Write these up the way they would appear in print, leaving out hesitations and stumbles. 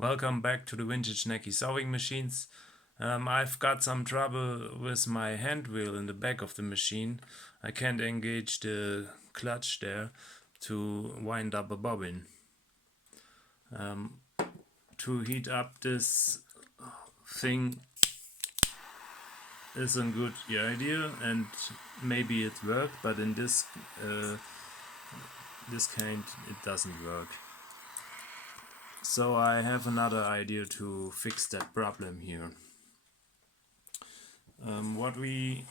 Welcome back to the vintage Necchi sewing machines. I've got some trouble with my hand wheel in the back of the machine. I can't engage the clutch there to wind up a bobbin. To heat up this thing is a good idea, and maybe it worked, but in this kind it doesn't work. So I have another idea to fix that problem here. What we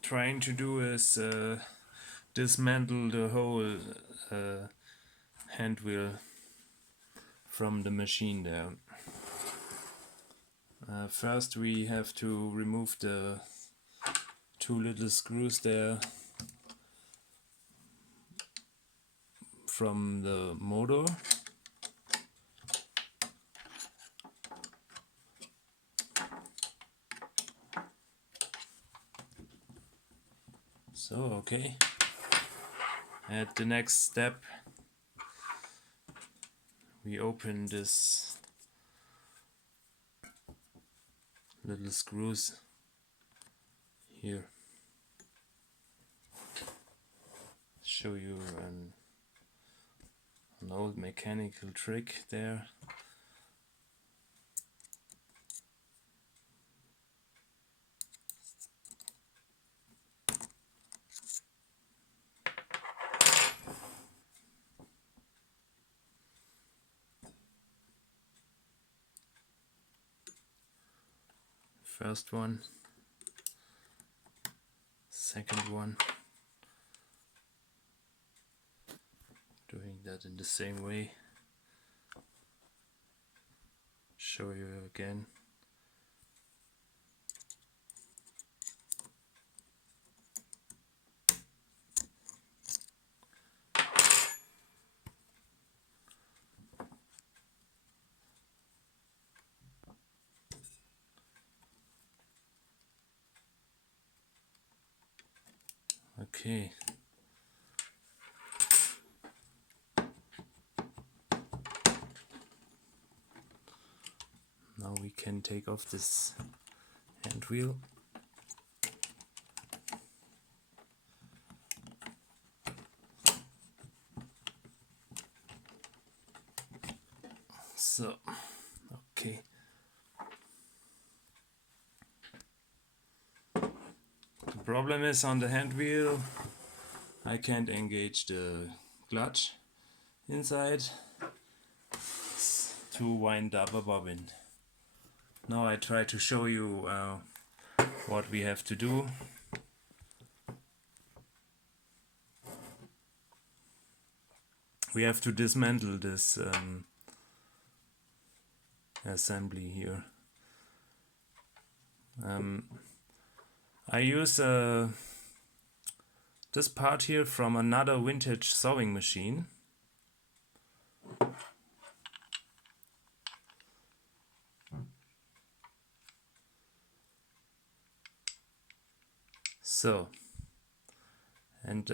trying to do is dismantle the whole hand wheel from the machine there. First we have to remove the two little screws there from the motor. So okay, at the next step we open this little screws here. Show you an old mechanical trick there. First one, second one, doing that in the same way. Show you again. Okay. Now we can take off this hand wheel. So, okay. The problem is on the hand wheel I can't engage the clutch inside to wind up a bobbin. Now I try to show you what we have to do. We have to dismantle this assembly here. I use this part here from another vintage sewing machine. So, and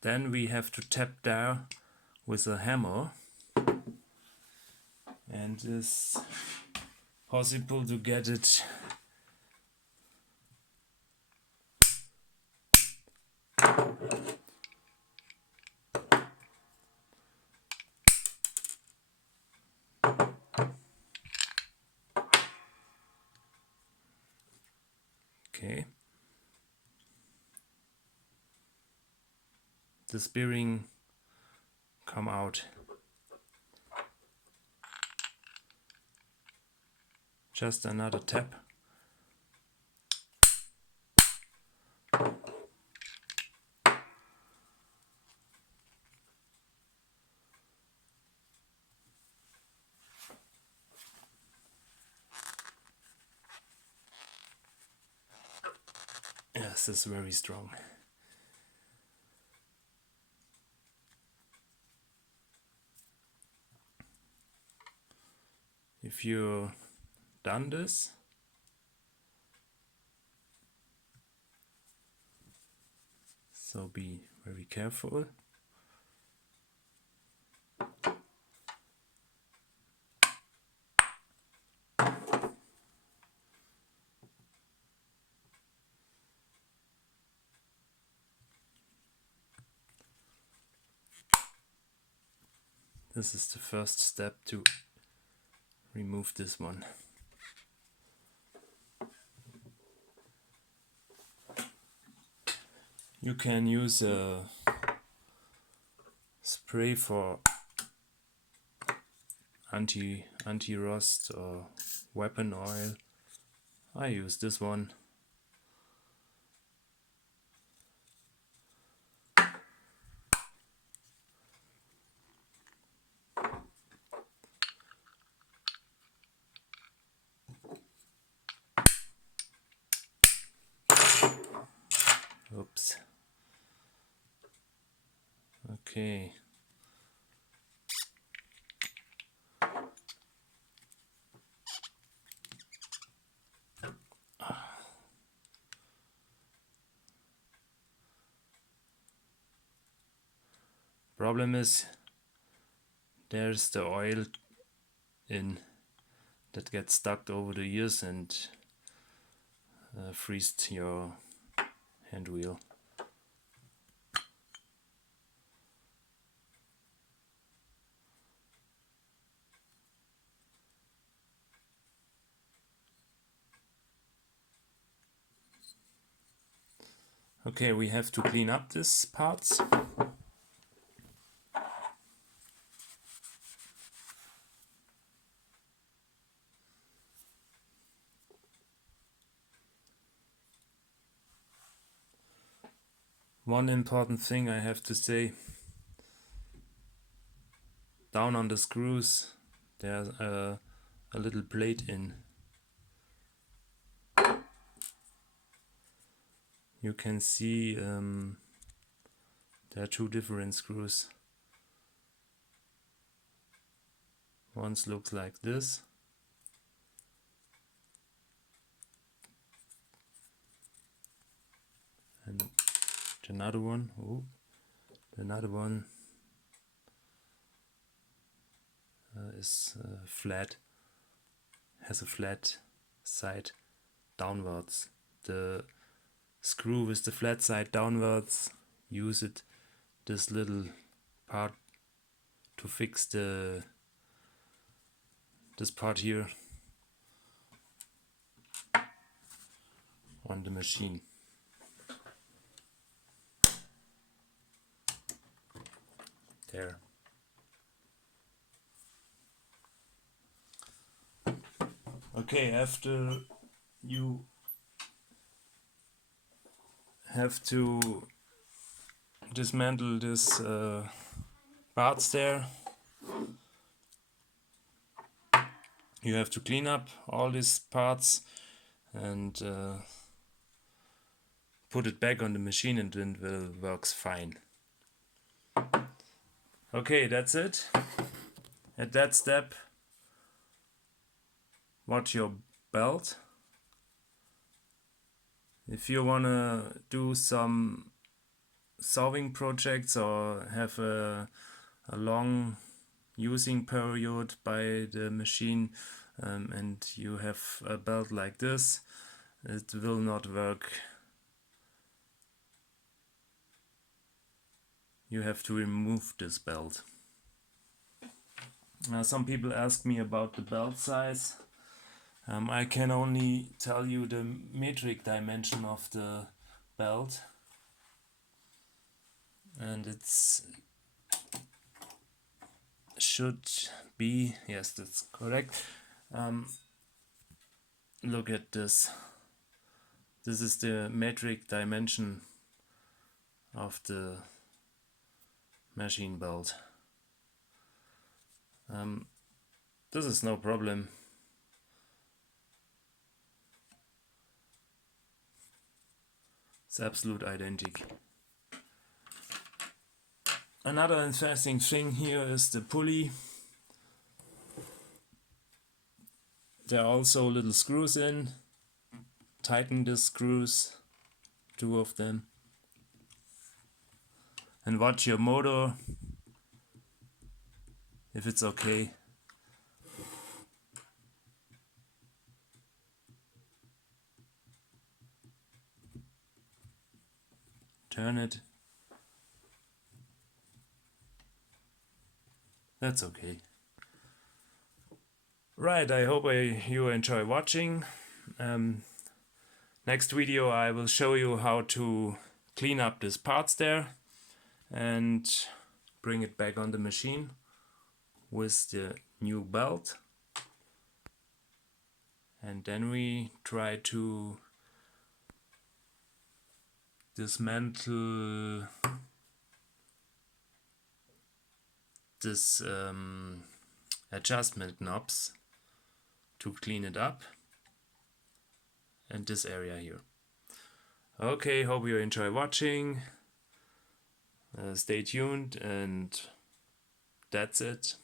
then we have to tap there with a hammer, and it's possible to get it okay. The bearing come out. Just another tap. Yes, it's very strong. If you done this, so be very careful. this is the first step to remove this one. You can use a spray for anti-rust or weapon oil. I use this one. Oops. Okay. Problem is there's the oil in that gets stuck over the years and freezed your hand wheel. Okay, we have to clean up these parts. One important thing I have to say, down on the screws there's a little plate in. You can see there are two different screws. One looks like this. And another one, is flat, has a flat side downwards. The screw with the flat side downwards, use this little part to fix this part here on the machine. There. Okay, after you have to dismantle this parts there, you have to clean up all these parts and put it back on the machine, and then it will works fine. Okay, that's it. At that step, watch your belt. If you wanna do some solving projects or have a long using period by the machine, and you have a belt like this, it will not work. You have to remove this belt. Some people ask me about the belt size. I can only tell you the metric dimension of the belt, and it's should be, yes, that's correct. Look at this. This is the metric dimension of the machine belt. This is no problem. It's absolute identical. Another interesting thing here is the pulley. There are also little screws in. Tighten the screws, 2 of them. And watch your motor, if it's okay. Turn it. That's okay. Right, I hope you enjoy watching. Next video I will show you how to clean up this parts there and bring it back on the machine with the new belt. And then we try to dismantle this adjustment knobs to clean it up, and this area here. Okay, hope you enjoy watching. Stay tuned, and that's it.